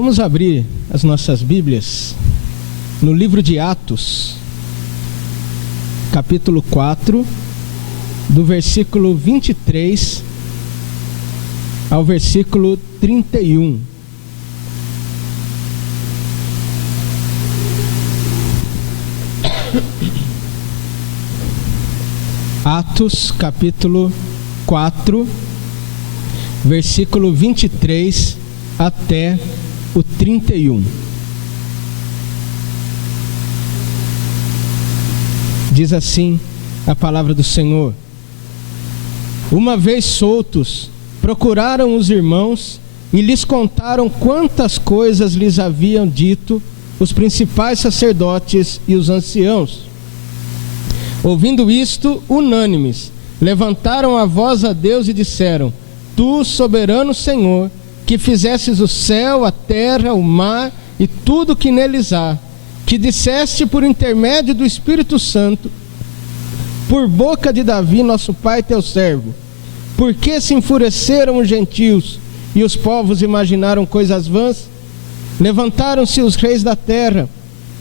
Vamos abrir as nossas Bíblias no livro de Atos, capítulo 4, do versículo 23 ao versículo 31. Atos, capítulo 4, versículo 23 até o 31. Diz assim a palavra do Senhor: Uma vez soltos, procuraram os irmãos e lhes contaram quantas coisas lhes haviam dito os principais sacerdotes e os anciãos. Ouvindo isto, unânimes, levantaram a voz a Deus e disseram: Tu, soberano Senhor, que fizestes o céu, a terra, o mar e tudo que neles há, que disseste por intermédio do Espírito Santo, por boca de Davi, nosso pai, teu servo, por que se enfureceram os gentios e os povos imaginaram coisas vãs? Levantaram-se os reis da terra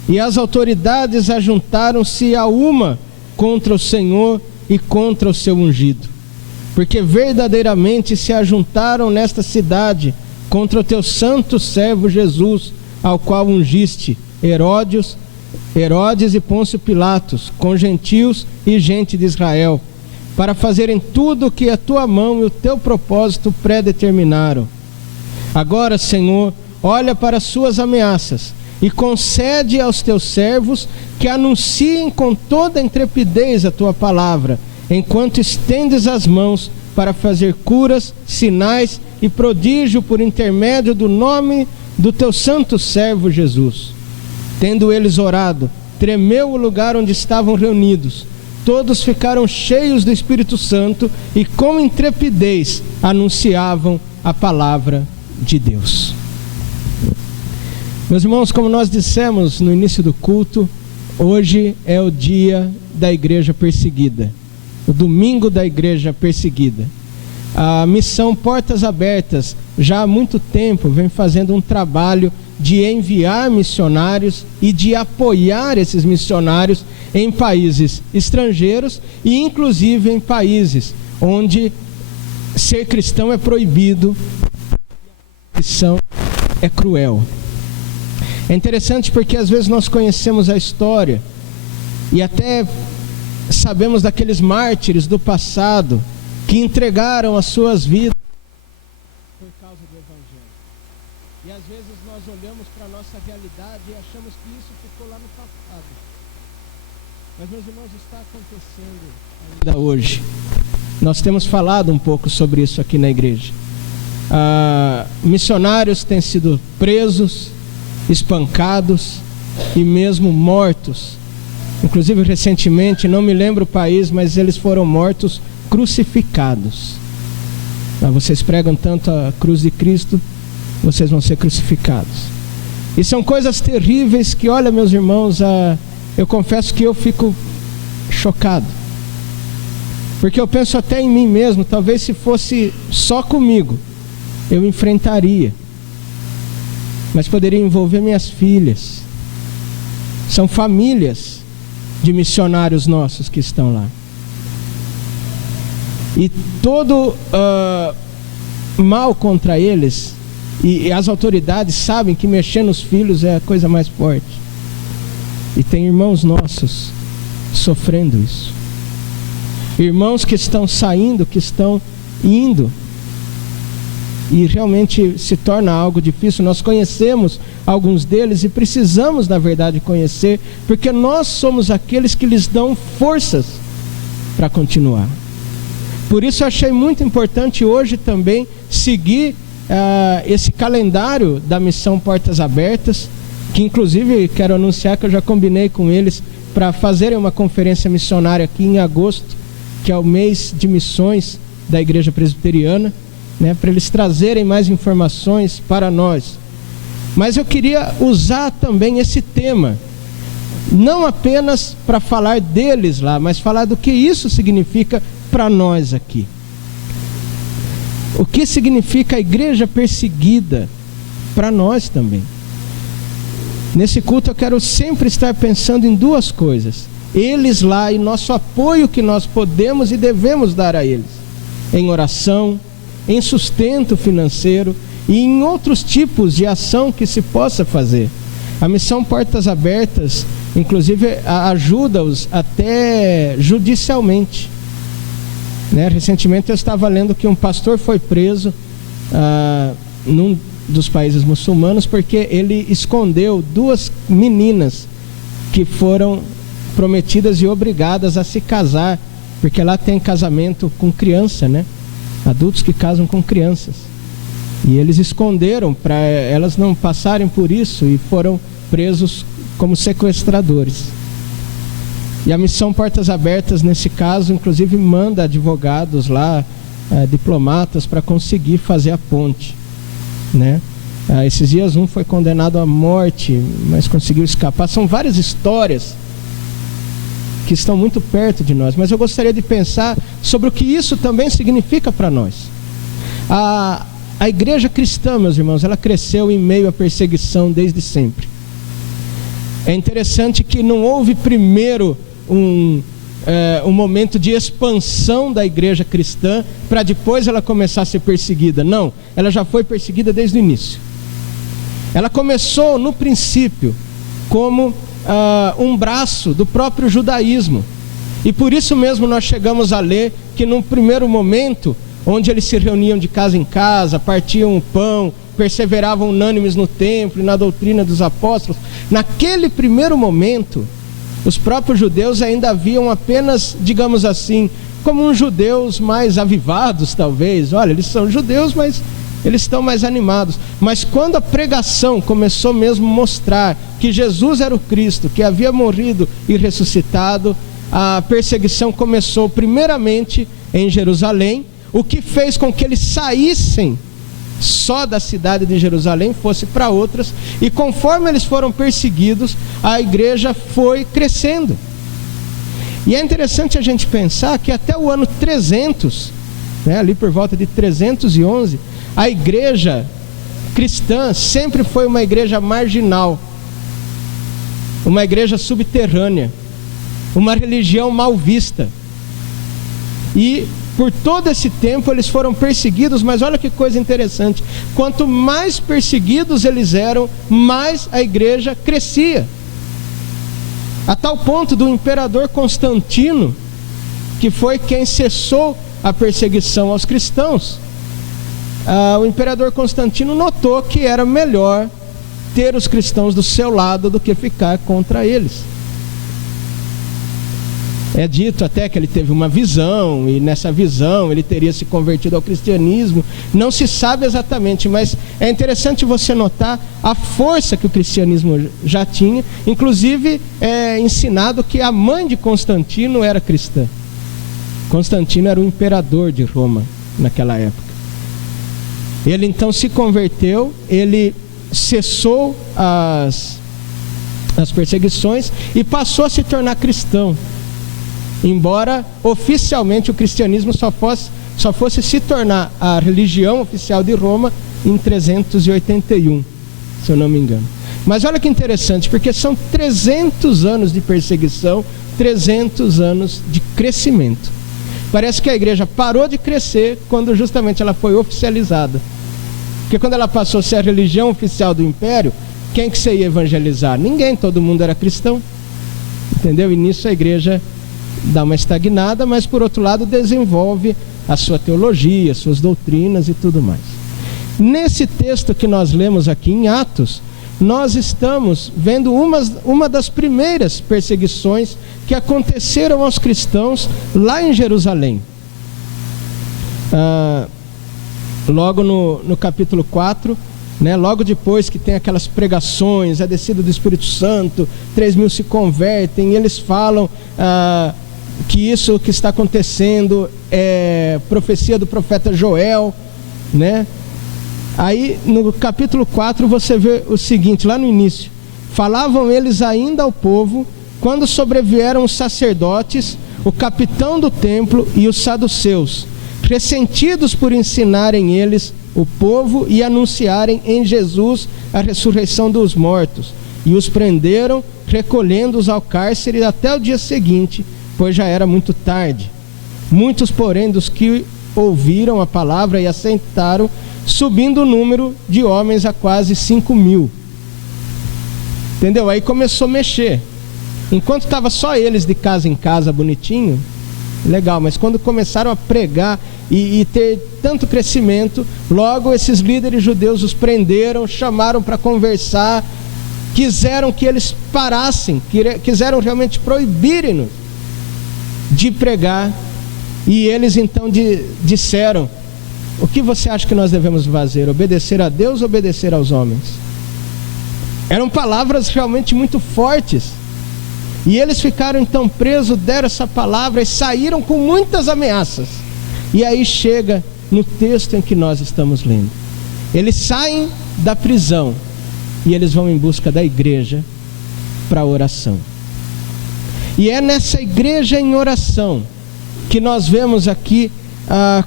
e as autoridades ajuntaram-se a uma contra o Senhor e contra o seu ungido, porque verdadeiramente se ajuntaram nesta cidade contra o teu santo servo Jesus, ao qual ungiste Herodes e Pôncio Pilatos, com gentios e gente de Israel, para fazerem tudo o que a tua mão e o teu propósito predeterminaram. Agora, Senhor, olha para as suas ameaças e concede aos teus servos que anunciem com toda a intrepidez a tua palavra, enquanto estendes as mãos para fazer curas, sinais e prodígio por intermédio do nome do teu santo servo Jesus. Tendo eles orado, tremeu o lugar onde estavam reunidos. Todos ficaram cheios do Espírito Santo e com intrepidez anunciavam a palavra de Deus. Meus irmãos, como nós dissemos no início do culto, hoje é o dia da igreja perseguida, o domingo da igreja perseguida. A missão Portas Abertas já há muito tempo vem fazendo um trabalho de enviar missionários e de apoiar esses missionários em países estrangeiros e inclusive em países onde ser cristão é proibido, a missão é cruel. É interessante porque às vezes nós conhecemos a história e até sabemos daqueles mártires do passado que entregaram as suas vidas por causa do Evangelho. E às vezes nós olhamos para a nossa realidade e achamos que isso ficou lá no passado. Mas, meus irmãos, está acontecendo ainda hoje. Nós temos falado um pouco sobre isso aqui na igreja. Missionários têm sido presos, espancados e mesmo mortos. Inclusive recentemente, não me lembro o país, mas eles foram mortos crucificados. Vocês pregam tanto a cruz de Cristo, vocês vão ser crucificados. E são coisas terríveis que, olha, meus irmãos, eu confesso que eu fico chocado, porque eu penso até em mim mesmo. Talvez se fosse só comigo eu enfrentaria, mas poderia envolver minhas filhas. São famílias de missionários nossos que estão lá. E todo mal contra eles, e as autoridades sabem que mexer nos filhos é a coisa mais forte. E tem irmãos nossos sofrendo isso. Irmãos que estão saindo, que estão indo. E realmente se torna algo difícil. Nós conhecemos alguns deles e precisamos, na verdade, conhecer, porque nós somos aqueles que lhes dão forças para continuar. Por isso eu achei muito importante hoje também seguir esse calendário da missão Portas Abertas, que inclusive quero anunciar que eu já combinei com eles para fazerem uma conferência missionária aqui em agosto, que é o mês de missões da Igreja Presbiteriana, para eles trazerem mais informações para nós. Mas eu queria usar também esse tema, não apenas para falar deles lá, mas falar do que isso significa para nós aqui. O que significa a igreja perseguida para nós também. Nesse culto eu quero sempre estar pensando em duas coisas: eles lá e nosso apoio que nós podemos e devemos dar a eles, em oração, em sustento financeiro e em outros tipos de ação que se possa fazer. A missão Portas Abertas, inclusive, ajuda-os até judicialmente, né? Recentemente eu estava lendo que um pastor foi preso num dos países muçulmanos porque ele escondeu 2 meninas que foram prometidas e obrigadas a se casar, porque lá tem casamento com criança, né? Adultos que casam com crianças. E eles esconderam para elas não passarem por isso e foram presos como sequestradores. E a missão Portas Abertas, nesse caso, inclusive manda advogados lá, diplomatas, para conseguir fazer a ponte, né? Esses dias um foi condenado à morte, mas conseguiu escapar. São várias histórias que estão muito perto de nós, mas eu gostaria de pensar sobre o que isso também significa para nós. A igreja cristã, meus irmãos, ela cresceu em meio à perseguição desde sempre. É interessante que não houve primeiro um momento de expansão da igreja cristã para depois ela começar a ser perseguida. Não, ela já foi perseguida desde o início. Ela começou no princípio como um braço do próprio judaísmo, e por isso mesmo nós chegamos a ler que num primeiro momento, onde eles se reuniam de casa em casa, partiam o pão, perseveravam unânimes no templo e na doutrina dos apóstolos, naquele primeiro momento os próprios judeus ainda haviam apenas, digamos assim, como uns judeus mais avivados talvez. Olha, eles são judeus, mas eles estão mais animados. Mas quando a pregação começou mesmo a mostrar que Jesus era o Cristo, que havia morrido e ressuscitado, a perseguição começou primeiramente em Jerusalém, o que fez com que eles saíssem só da cidade de Jerusalém, fosse para outras, e conforme eles foram perseguidos, a igreja foi crescendo. E é interessante a gente pensar que até o ano 300, né, ali por volta de 311, a igreja cristã sempre foi uma igreja marginal, uma igreja subterrânea, uma religião mal vista. E por todo esse tempo eles foram perseguidos, mas olha que coisa interessante: quanto mais perseguidos eles eram, mais a igreja crescia. A tal ponto do imperador Constantino, que foi quem cessou a perseguição aos cristãos, o imperador Constantino notou que era melhor ter os cristãos do seu lado do que ficar contra eles. É dito até que ele teve uma visão, e nessa visão ele teria se convertido ao cristianismo. Não se sabe exatamente, mas é interessante você notar a força que o cristianismo já tinha. Inclusive é ensinado que a mãe de Constantino era cristã. Constantino era o imperador de Roma naquela época. Ele então se converteu, ele cessou as perseguições e passou a se tornar cristão. Embora oficialmente o cristianismo só fosse se tornar a religião oficial de Roma em 381, se eu não me engano. Mas olha que interessante, porque são 300 anos de perseguição, 300 anos de crescimento. Parece que a igreja parou de crescer quando justamente ela foi oficializada. Porque quando ela passou a ser a religião oficial do império, quem que você ia evangelizar? Ninguém, todo mundo era cristão. Entendeu? E nisso a igreja dá uma estagnada, mas por outro lado desenvolve a sua teologia, suas doutrinas e tudo mais. Nesse texto que nós lemos aqui em Atos, nós estamos vendo uma das primeiras perseguições que aconteceram aos cristãos lá em Jerusalém. Logo no capítulo 4, né, logo depois que tem aquelas pregações, a descida do Espírito Santo, 3.000 se convertem, e eles falam que isso que está acontecendo é profecia do profeta Joel, né? Aí no capítulo 4 você vê o seguinte, lá no início: falavam eles ainda ao povo, quando sobrevieram os sacerdotes, o capitão do templo e os saduceus, ressentidos por ensinarem eles o povo e anunciarem em Jesus a ressurreição dos mortos. E os prenderam, recolhendo-os ao cárcere até o dia seguinte, pois já era muito tarde. Muitos, porém, dos que ouviram a palavra e aceitaram, subindo o número de homens a quase 5.000. Entendeu? Aí começou a mexer. Enquanto estava só eles de casa em casa, bonitinho, legal, mas quando começaram a pregar e ter tanto crescimento, logo esses líderes judeus os prenderam, chamaram para conversar, quiseram que eles parassem, quiseram realmente proibirem-nos de pregar, e eles então disseram: o que você acha que nós devemos fazer? Obedecer a Deus ou obedecer aos homens? Eram palavras realmente muito fortes. E eles ficaram então presos, deram essa palavra e saíram com muitas ameaças. E aí chega no texto em que nós estamos lendo. Eles saem da prisão e eles vão em busca da igreja para a oração. E é nessa igreja em oração que nós vemos aqui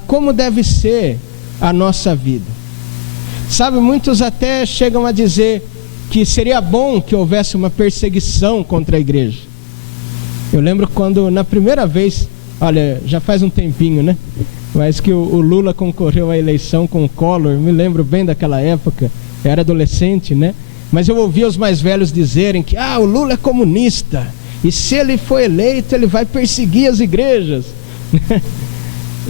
como deve ser a nossa vida. Sabe, muitos até chegam a dizer que seria bom que houvesse uma perseguição contra a igreja. Eu lembro quando, na primeira vez, olha, já faz um tempinho, né? Mas que o Lula concorreu à eleição com o Collor, me lembro bem daquela época, eu era adolescente, né? Mas eu ouvia os mais velhos dizerem que, o Lula é comunista, e se ele for eleito, ele vai perseguir as igrejas.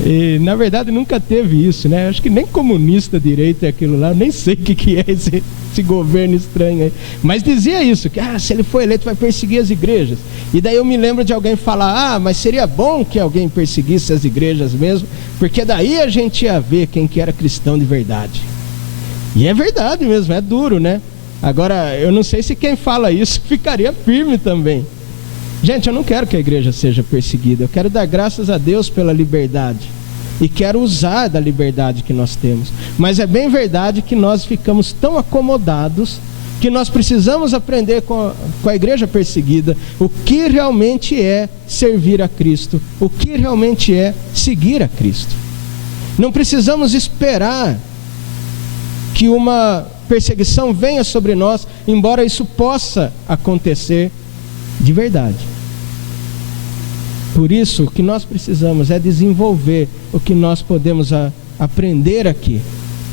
E, na verdade, nunca teve isso, né? Acho que nem comunista direito é aquilo lá, eu nem sei o que é esse governo estranho aí. Mas dizia isso, que se ele for eleito vai perseguir as igrejas. E daí eu me lembro de alguém falar: mas seria bom que alguém perseguisse as igrejas mesmo, porque daí a gente ia ver quem que era cristão de verdade. E é verdade mesmo, é duro, né? Agora, eu não sei se quem fala isso ficaria firme também. Gente, eu não quero que a igreja seja perseguida, eu quero dar graças a Deus pela liberdade e quero usar da liberdade que nós temos. Mas é bem verdade que nós ficamos tão acomodados que nós precisamos aprender com a igreja perseguida o que realmente é servir a Cristo, o que realmente é seguir a Cristo. Não precisamos esperar que uma perseguição venha sobre nós, embora isso possa acontecer de verdade. Por isso, o que nós precisamos é desenvolver o que nós podemos aprender aqui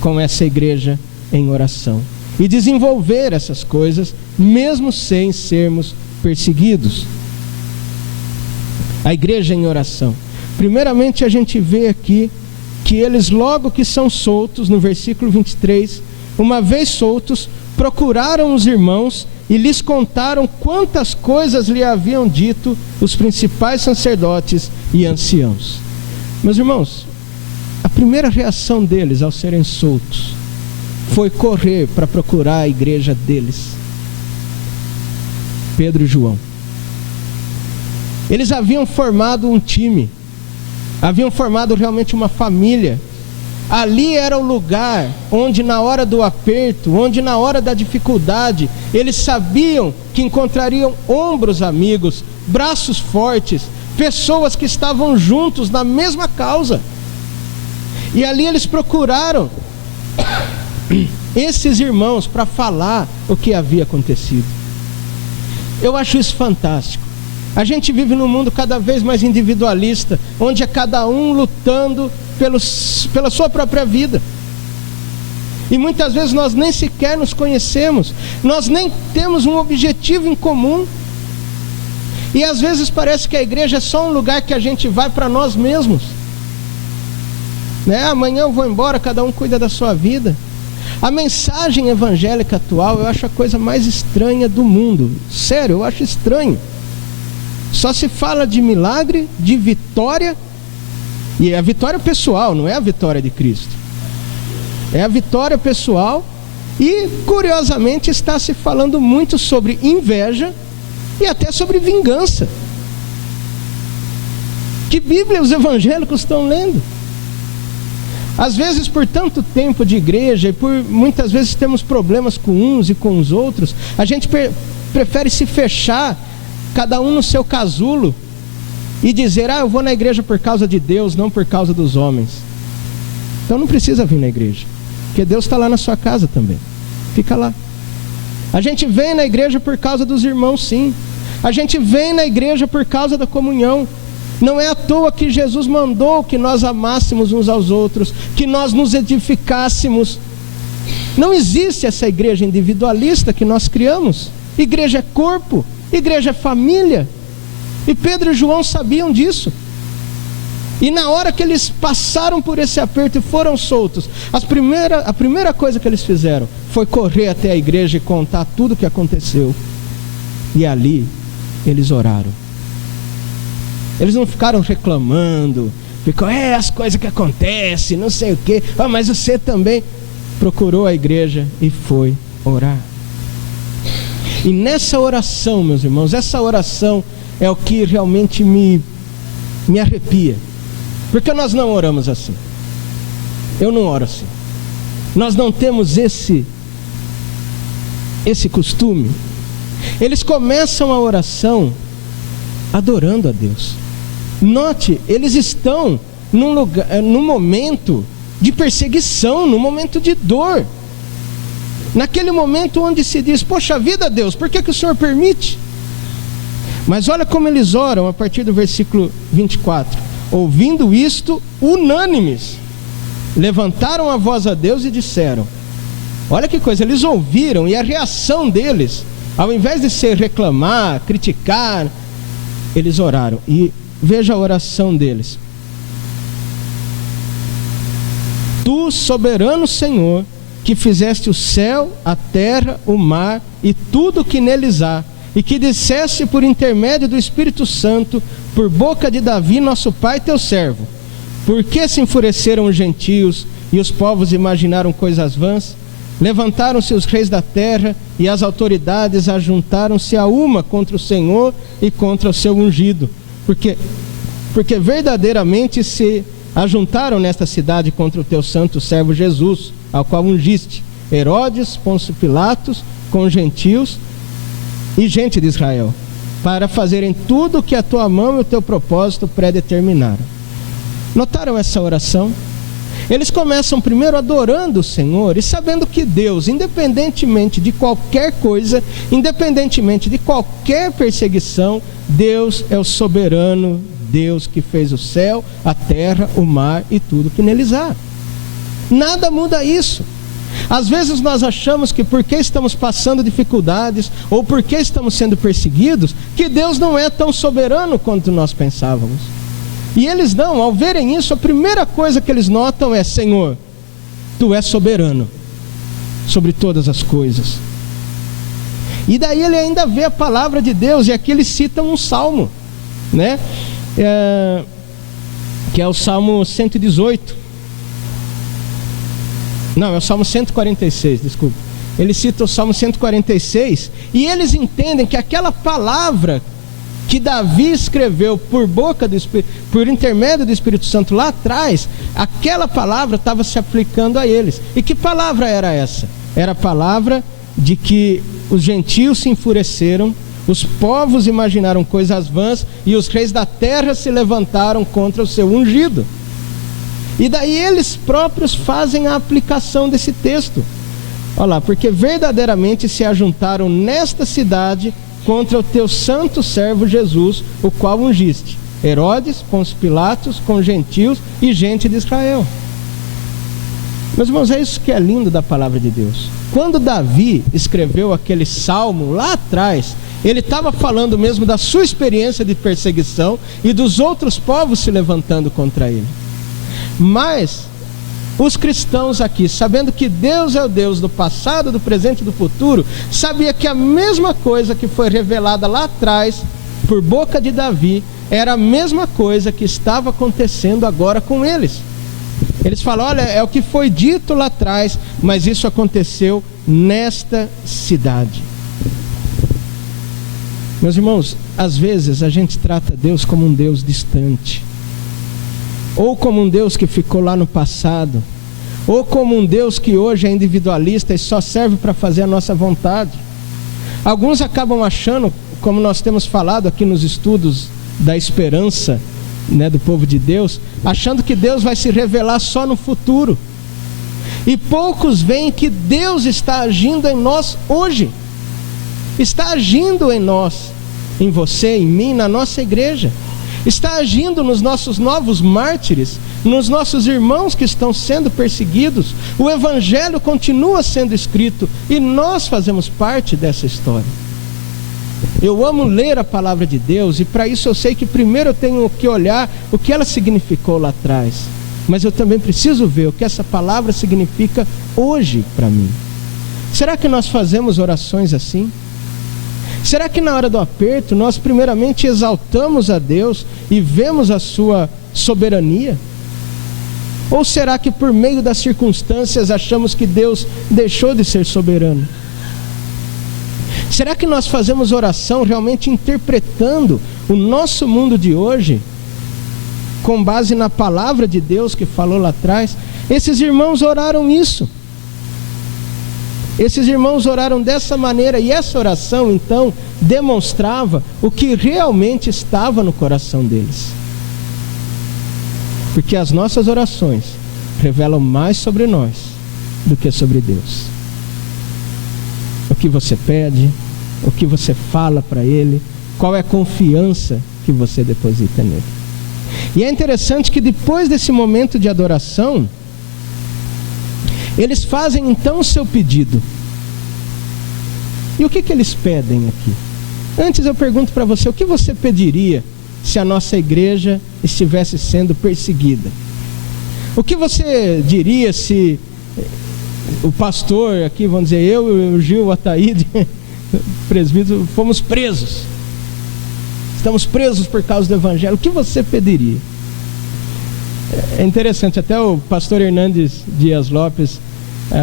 com essa igreja em oração. E desenvolver essas coisas, mesmo sem sermos perseguidos. A igreja em oração. Primeiramente, a gente vê aqui que eles, logo que são soltos, no versículo 23, uma vez soltos, procuraram os irmãos e lhes contaram quantas coisas lhe haviam dito os principais sacerdotes e anciãos. Meus irmãos, a primeira reação deles ao serem soltos foi correr para procurar a igreja deles, Pedro e João. Eles haviam formado um time, haviam formado realmente uma família. Ali era o lugar onde na hora do aperto, onde na hora da dificuldade, eles sabiam que encontrariam ombros amigos, braços fortes, pessoas que estavam juntos na mesma causa. E ali eles procuraram esses irmãos para falar o que havia acontecido. Eu acho isso fantástico. A gente vive num mundo cada vez mais individualista, onde é cada um lutando pela sua própria vida. E muitas vezes nós nem sequer nos conhecemos, nós nem temos um objetivo em comum. E às vezes parece que a igreja é só um lugar que a gente vai para nós mesmos, né? Amanhã eu vou embora, cada um cuida da sua vida. A mensagem evangélica atual eu acho a coisa mais estranha do mundo. Sério, eu acho estranho. Só se fala de milagre, de vitória. E é a vitória pessoal, não é a vitória de Cristo. É a vitória pessoal. E curiosamente está se falando muito sobre inveja e até sobre vingança. Que Bíblia os evangélicos estão lendo? Às vezes, por tanto tempo de igreja, e por muitas vezes temos problemas com uns e com os outros, a gente prefere se fechar, cada um no seu casulo, e dizer: eu vou na igreja por causa de Deus, não por causa dos homens. Então não precisa vir na igreja. porque Deus está lá na sua casa também. Fica lá. A gente vem na igreja por causa dos irmãos, sim. A gente vem na igreja por causa da comunhão. Não é à toa que Jesus mandou que nós amássemos uns aos outros, que nós nos edificássemos. Não existe essa igreja individualista que nós criamos. Igreja é corpo, igreja é família. E Pedro e João sabiam disso. E na hora que eles passaram por esse aperto e foram soltos, a primeira coisa que eles fizeram foi correr até a igreja e contar tudo o que aconteceu. E ali eles oraram. Eles não ficaram reclamando, as coisas que acontecem, não sei o quê. Mas você também procurou a igreja e foi orar. E nessa oração, meus irmãos, essa oração é o que realmente me arrepia. Porque nós não oramos assim. Eu não oro assim. Nós não temos esse costume. Eles começam a oração adorando a Deus. Note, eles estão num momento de perseguição, num momento de dor. Naquele momento onde se diz, poxa vida, Deus, por que o Senhor permite? Mas olha como eles oram a partir do versículo 24. Ouvindo isto, unânimes, levantaram a voz a Deus e disseram, olha que coisa, eles ouviram, e a reação deles, ao invés de ser reclamar, criticar, eles oraram. E veja a oração deles. Tu, soberano Senhor, que fizeste o céu, a terra, o mar e tudo o que neles há, e que disseste por intermédio do Espírito Santo, por boca de Davi, nosso pai, teu servo, por que se enfureceram os gentios e os povos imaginaram coisas vãs? Levantaram-se os reis da terra e as autoridades ajuntaram-se a uma contra o Senhor e contra o seu ungido, porque verdadeiramente se ajuntaram nesta cidade contra o teu santo servo Jesus, ao qual ungiste, Herodes, Pôncio Pilatos, com gentios e gente de Israel, para fazerem tudo o que a tua mão e o teu propósito predeterminaram. Notaram essa oração? Eles começam primeiro adorando o Senhor e sabendo que Deus, independentemente de qualquer coisa, independentemente de qualquer perseguição, Deus é o soberano Deus que fez o céu, a terra, o mar e tudo que neles há. Nada muda isso. Às vezes nós achamos que porque estamos passando dificuldades ou porque estamos sendo perseguidos, que Deus não é tão soberano quanto nós pensávamos. E eles não, ao verem isso, a primeira coisa que eles notam é: Senhor, Tu és soberano sobre todas as coisas. E daí ele ainda vê a palavra de Deus, e aqui eles citam um salmo, né? Que é o Salmo 118. Não, é o Salmo 146, desculpa. Ele cita o Salmo 146, e eles entendem que aquela palavra que Davi escreveu por intermédio do Espírito Santo lá atrás, aquela palavra estava se aplicando a eles. E que palavra era essa? Era a palavra de que os gentios se enfureceram, os povos imaginaram coisas vãs, e os reis da terra se levantaram contra o seu ungido. E daí eles próprios fazem a aplicação desse texto. Olha lá, porque verdadeiramente se ajuntaram nesta cidade contra o teu santo servo Jesus, o qual ungiste, Herodes, Pôncio Pilatos, com gentios e gente de Israel. Meus irmãos, é isso que é lindo da palavra de Deus. Quando Davi escreveu aquele salmo lá atrás, ele estava falando mesmo da sua experiência de perseguição e dos outros povos se levantando contra ele. Mas os cristãos aqui, sabendo que Deus é o Deus do passado, do presente e do futuro, sabia que a mesma coisa que foi revelada lá atrás por boca de Davi era a mesma coisa que estava acontecendo agora com eles. Eles falam: olha, é o que foi dito lá atrás, mas isso aconteceu nesta cidade. Meus irmãos, às vezes a gente trata Deus como um Deus distante, ou como um Deus que ficou lá no passado, ou como um Deus que hoje é individualista e só serve para fazer a nossa vontade. Alguns acabam achando, como nós temos falado aqui nos estudos da esperança, né, do povo de Deus, achando que Deus vai se revelar só no futuro. E poucos veem que Deus está agindo em nós hoje. Está agindo em nós, em você, em mim, na nossa igreja. Está agindo nos nossos novos mártires, nos nossos irmãos que estão sendo perseguidos. O Evangelho continua sendo escrito e nós fazemos parte dessa história. Eu amo ler a palavra de Deus, e para isso eu sei que primeiro eu tenho que olhar o que ela significou lá atrás, mas eu também preciso ver o que essa palavra significa hoje para mim. Será que nós fazemos orações assim? Será que na hora do aperto nós primeiramente exaltamos a Deus e vemos a sua soberania? Ou será que por meio das circunstâncias achamos que Deus deixou de ser soberano? Será que nós fazemos oração realmente interpretando o nosso mundo de hoje com base na palavra de Deus que falou lá atrás? Esses irmãos oraram isso. Esses irmãos oraram dessa maneira, e essa oração então demonstrava o que realmente estava no coração deles. Porque as nossas orações revelam mais sobre nós do que sobre Deus. O que você pede, o que você fala para Ele, qual é a confiança que você deposita nele. E é interessante que depois desse momento de adoração, eles fazem então o seu pedido. E o que eles pedem aqui? Antes eu pergunto para você, o que você pediria se a nossa igreja estivesse sendo perseguida? O que você diria se o pastor aqui, vamos dizer, eu, o Gil, o Ataíde, presbítero, fomos presos? Estamos presos por causa do Evangelho. O que você pediria? É interessante, até o pastor Hernandes Dias Lopes,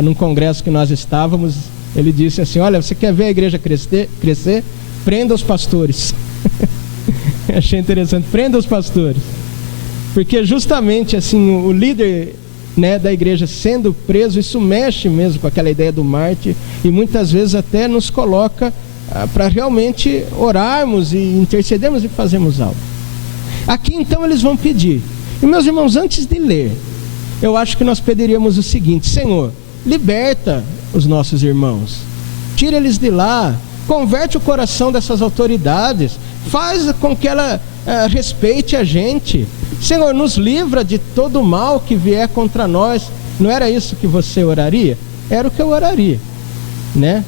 num congresso que nós estávamos, ele disse assim: olha, você quer ver a igreja crescer? Prenda os pastores. Achei interessante, prenda os pastores. Porque justamente assim, o líder, né, da igreja sendo preso, isso mexe mesmo com aquela ideia do mártir, e muitas vezes até nos coloca para realmente orarmos e intercedermos e fazermos algo. Aqui então eles vão pedir. E meus irmãos, antes de ler, eu acho que nós pediríamos o seguinte: Senhor, liberta os nossos irmãos, tira eles de lá, converte o coração dessas autoridades, faz com que ela respeite a gente. Senhor, nos livra de todo o mal que vier contra nós. Não era isso que você oraria? Era o que eu oraria, né?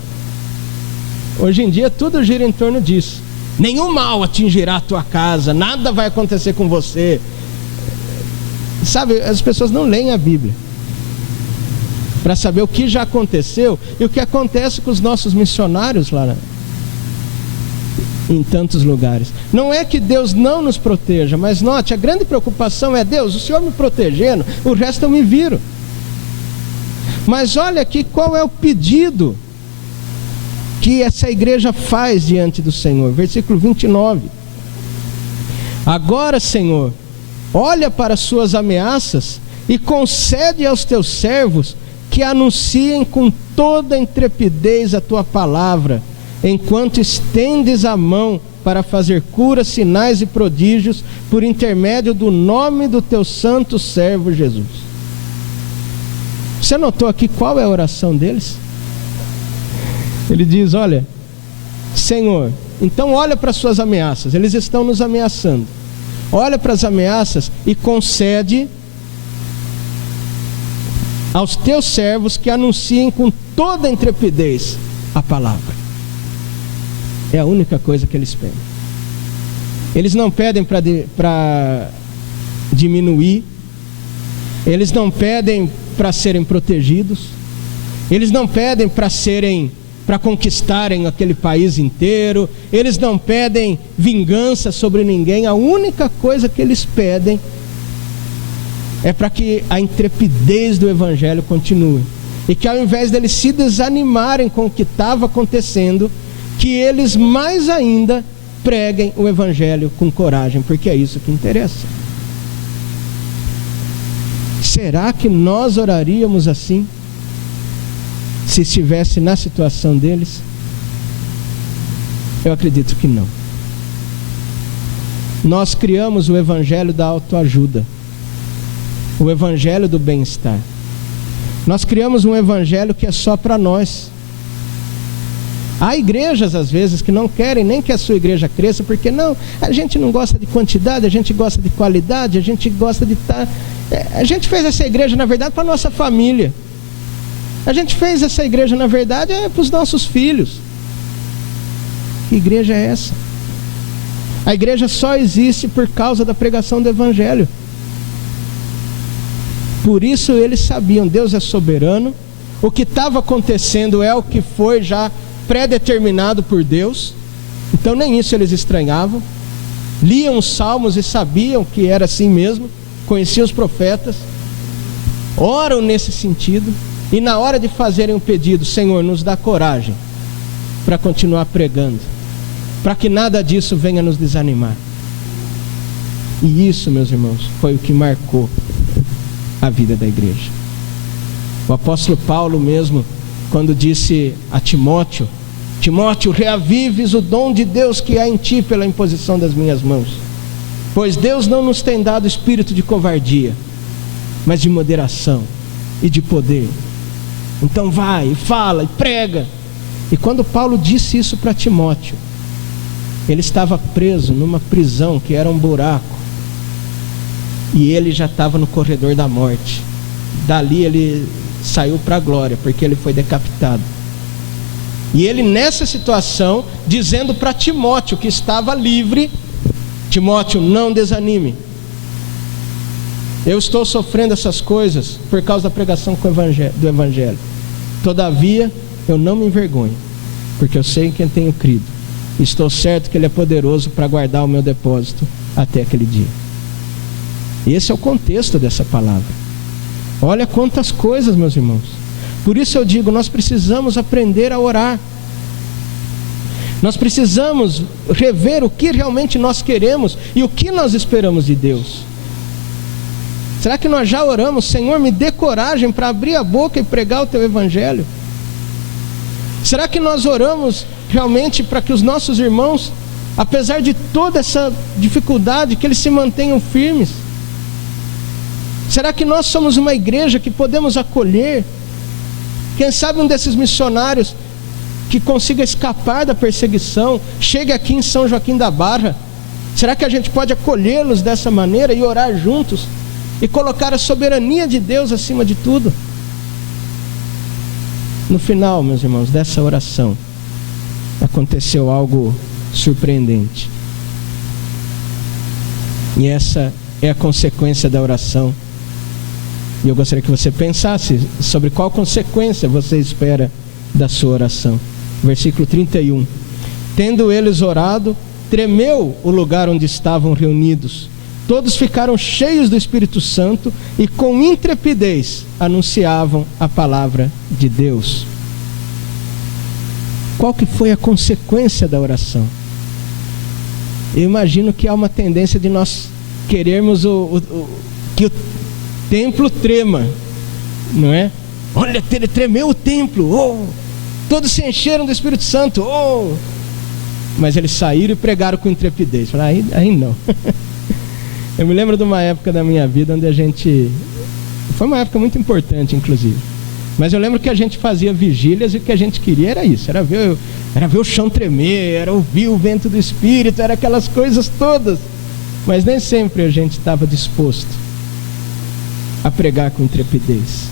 Hoje em dia tudo gira em torno disso. Nenhum mal atingirá a tua casa, nada vai acontecer com você. Sabe, as pessoas não leem a Bíblia para saber o que já aconteceu e o que acontece com os nossos missionários lá em tantos lugares. Não é que Deus não nos proteja, mas note, a grande preocupação é: Deus, o Senhor me protegendo, o resto eu me viro. Mas olha aqui qual é o pedido que essa igreja faz diante do Senhor. Versículo 29. Agora, Senhor, olha para as suas ameaças e concede aos teus servos que anunciem com toda intrepidez a tua palavra, enquanto estendes a mão para fazer curas, sinais e prodígios por intermédio do nome do teu santo servo Jesus. Você notou aqui qual é a oração deles? Ele diz: olha, Senhor, então olha para as suas ameaças, eles estão nos ameaçando. Olha para as ameaças e concede aos teus servos que anunciem com toda intrepidez a palavra. É a única coisa que eles pedem. Eles não pedem para diminuir, eles não pedem para serem protegidos, eles não pedem para conquistarem aquele país inteiro, eles não pedem vingança sobre ninguém. A única coisa que eles pedem é para que a intrepidez do Evangelho continue, e que ao invés deles se desanimarem com o que estava acontecendo, que eles mais ainda preguem o Evangelho com coragem, porque é isso que interessa. Será que nós oraríamos assim se estivesse na situação deles? Eu acredito que não. Nós criamos o evangelho da autoajuda, o evangelho do bem-estar. Nós criamos um evangelho que é só para nós. Há igrejas às vezes que não querem nem que a sua igreja cresça, porque não, a gente não gosta de quantidade, a gente gosta de qualidade, a gente gosta de estar... A gente fez essa igreja na verdade para a nossa família. A gente fez essa igreja na verdade para os nossos filhos. Que igreja é essa? A igreja só existe por causa da pregação do evangelho. Por isso eles sabiam, Deus é soberano, o que estava acontecendo é o que foi já pré-determinado por Deus, então nem isso eles estranhavam. Liam os salmos e sabiam que era assim mesmo, conheciam os profetas, oram nesse sentido, e na hora de fazerem um pedido, Senhor, nos dá coragem para continuar pregando, para que nada disso venha nos desanimar. E isso, meus irmãos, foi o que marcou a vida da igreja. O apóstolo Paulo mesmo, quando disse a Timóteo: Timóteo, reavives o dom de Deus que há em ti pela imposição das minhas mãos, pois Deus não nos tem dado espírito de covardia, mas de moderação e de poder. Então vai, e fala, e prega. E quando Paulo disse isso para Timóteo, ele estava preso numa prisão que era um buraco, e ele já estava no corredor da morte. Dali ele saiu para a glória, porque ele foi decapitado. E ele nessa situação, dizendo para Timóteo, que estava livre: Timóteo, não desanime, eu estou sofrendo essas coisas por causa da pregação do evangelho. Todavia eu não me envergonho, porque eu sei em quem tenho crido, estou certo que ele é poderoso para guardar o meu depósito até aquele dia. Esse é o contexto dessa palavra. Olha quantas coisas, meus irmãos. Por isso eu digo, nós precisamos aprender a orar. Nós precisamos rever o que realmente nós queremos e o que nós esperamos de Deus. Será que nós já oramos: Senhor, me dê coragem para abrir a boca e pregar o teu evangelho? Será que nós oramos realmente para que os nossos irmãos, apesar de toda essa dificuldade, que eles se mantenham firmes? Será que nós somos uma igreja que podemos acolher? Quem sabe um desses missionários que consiga escapar da perseguição, chegue aqui em São Joaquim da Barra. Será que a gente pode acolhê-los dessa maneira e orar juntos? E colocar a soberania de Deus acima de tudo? No final, meus irmãos, dessa oração, aconteceu algo surpreendente. E essa é a consequência da oração. E eu gostaria que você pensasse sobre qual consequência você espera da sua oração. Versículo 31. Tendo eles orado, tremeu o lugar onde estavam reunidos. Todos ficaram cheios do Espírito Santo e com intrepidez anunciavam a palavra de Deus. Qual que foi a consequência da oração? Eu imagino que há uma tendência de nós querermos que o templo trema, não é? Olha, tremeu o templo, oh! Todos se encheram do Espírito Santo, oh! Mas eles saíram e pregaram com intrepidez. Aí não. Eu me lembro de uma época da minha vida onde a gente... Foi uma época muito importante, inclusive. Mas eu lembro que a gente fazia vigílias e o que a gente queria era isso. Era ver o chão tremer, era ouvir o vento do Espírito, era aquelas coisas todas. Mas nem sempre a gente estava disposto a pregar com intrepidez.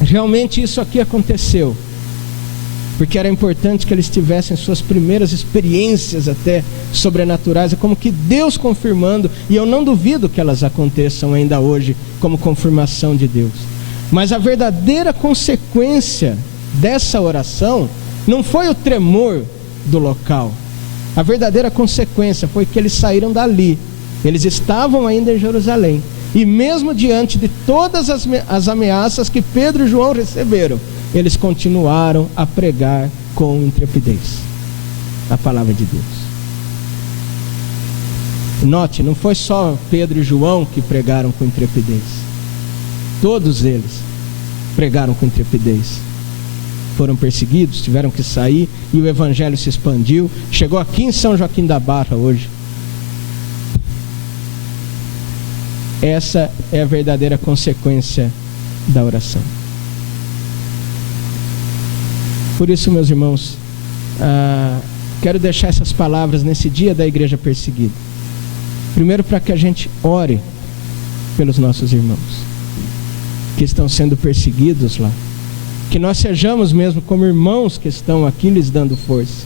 Realmente isso aqui aconteceu porque era importante que eles tivessem suas primeiras experiências até sobrenaturais. É como que Deus confirmando, e eu não duvido que elas aconteçam ainda hoje como confirmação de Deus. Mas a verdadeira consequência dessa oração não foi o tremor do local. A verdadeira consequência foi que eles saíram dali. Eles estavam ainda em Jerusalém, e mesmo diante de todas as ameaças que Pedro e João receberam, eles continuaram a pregar com intrepidez a palavra de Deus. Note, não foi só Pedro e João que pregaram com intrepidez. Todos eles pregaram com intrepidez. Foram perseguidos, tiveram que sair, e o evangelho se expandiu. Chegou aqui em São Joaquim da Barra hoje. Essa é a verdadeira consequência da oração. Por isso, meus irmãos, quero deixar essas palavras nesse dia da igreja perseguida. Primeiro, para que a gente ore pelos nossos irmãos que estão sendo perseguidos lá. Que nós sejamos mesmo como irmãos que estão aqui lhes dando força.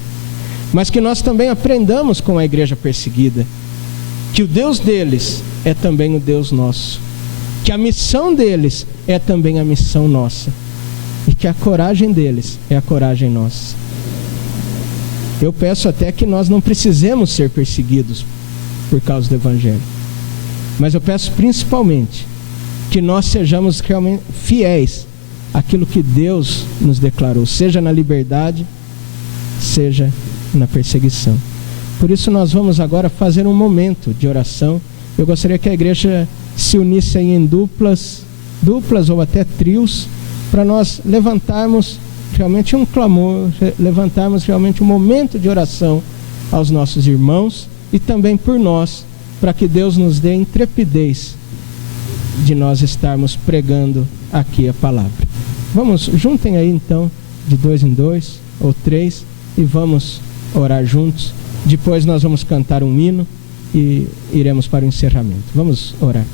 Mas que nós também aprendamos com a igreja perseguida que o Deus deles é também o Deus nosso. Que a missão deles é também a missão nossa. E que a coragem deles é a coragem nossa. Eu peço até que nós não precisemos ser perseguidos por causa do Evangelho. Mas eu peço principalmente que nós sejamos realmente fiéis àquilo que Deus nos declarou, seja na liberdade, seja na perseguição. Por isso nós vamos agora fazer um momento de oração. Eu gostaria que a igreja se unisse aí em duplas ou até trios, para nós levantarmos realmente um clamor, levantarmos realmente um momento de oração aos nossos irmãos e também por nós, para que Deus nos dê intrepidez de nós estarmos pregando aqui a palavra. Vamos, juntem aí então, de 2 em 2 ou 3, e vamos orar juntos. Depois nós vamos cantar um hino e iremos para o encerramento. Vamos orar.